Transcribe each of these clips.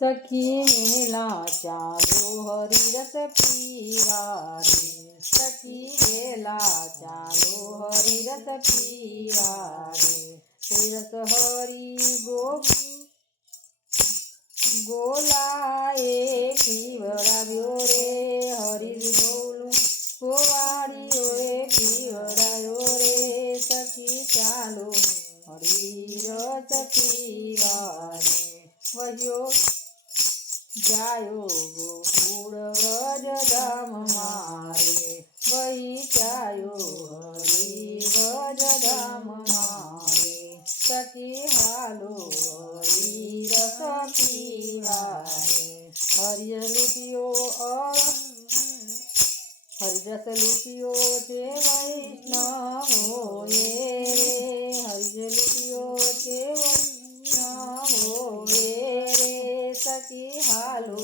सखी मेला चालो हरि रस पीवा रे। सखी मेला चालो हरि रस पीवा रे। रस हरि गोलाए पीवराव्यो रे। हरि गोलू गोवाड़ियो पीवरायो रे। सखी चालो हरि रस पीवा रे। वह्यो जायो गोकुळ व्रज धाम मारे। वही जायो हरि व्रज धाम मारे। सखी हालो हरि रस पीवा रे। हरि लुटियो हरि रस लुटियो छे वैष्णवो रे। हरि लुटियो छे वैष्णवो रे। सखी हालो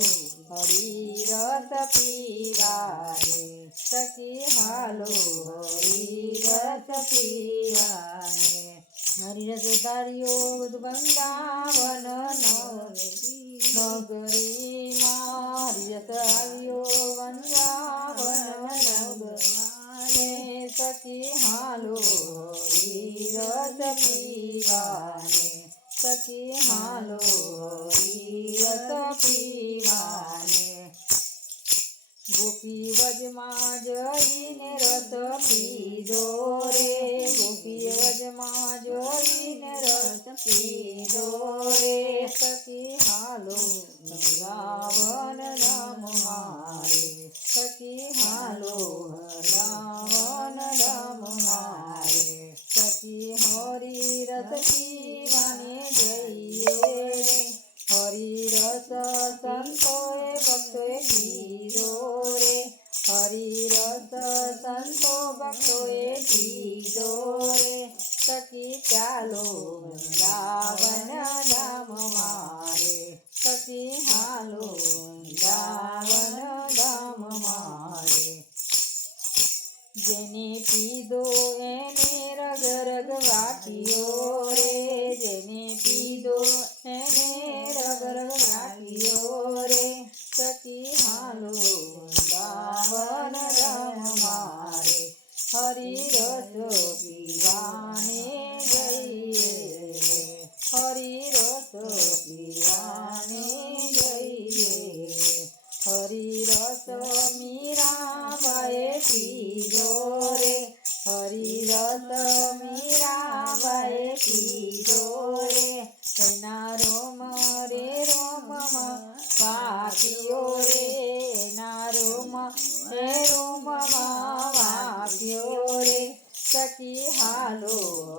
हरि रस पीवा रे। सखी हालो हरि रस पीवा रे। हरि रस धारियो वृंदावन नगरी मां। हरि रस आवियो वृंदावन नगरी। सखी हालो हरि रस पीवा रे। सखी हालो हरि रस पीवा रे। गोपी व्रज मां जईने रस पीधो रे। गोपी व्रज मां जईने रस पीधो रे। सखी हालो वृंदावन धाम मारे। सखी हालो वृंदावन धाम मारे। सखी हरि रस पीवाने जइए रे। हरि रस संतोए भक्तोए पीधो रे। हरि रस संतो भक्तोए पीधो रे। सखी चालो वृंदावन धाम मारे। सखी हालो वृंदावन धाम मारे। जेने पीधो एने रग रग वाटियो रे। जेने पीधो एने रग रग वाटियो रे। सखी हालो वृंदावन धाम मारे। हरि रस पीवाने जइए रे। हरि रस पीवाने जइए रे। हरि रस मीराबाए पीधो रे। हरि रस मीराबाए पीधो रे। एना रोम रे रोम वापियो रे। एना रोम रे रोम वापियो रे। सखी हालो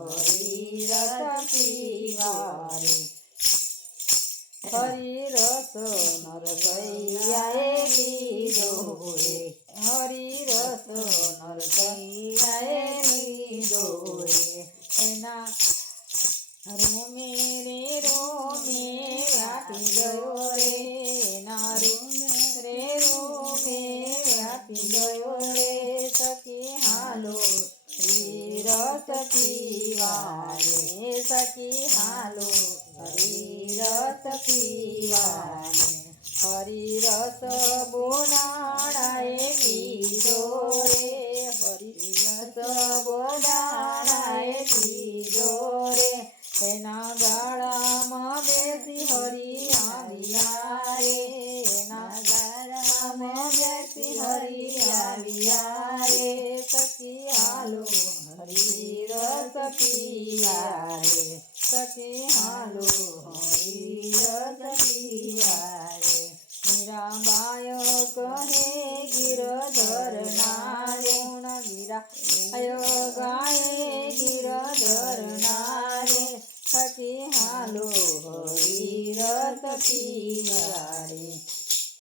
हरि रस पीवा रे। हरि रस नरसैयाए पीधो रे। हरि रस नरसैयाए पीधो रे। एना रोमे रे रोमे व्यापी गयो रे। एना रोमे रे रोमे व्यापी गयो रे। सखी हालो हरि रस पीवा रे। सखी हालो हरि रस पीवा रे। हरि रस बोनाड़ाए पीधो रे। हरि रस बोनाड़ाए पीधो रे। एना गाळामां बेसी हरि आविया रे। एना गाळामां बेसी हरि आविया रे। सखी हालो हरि रस पीवा रे। सखी हालो हरि रस पीवा रे। मीराबाई कहे गिरधर नारे। मीराबाई गाए गिरधर नारे। सखी हालो हरि रस पीवा रे।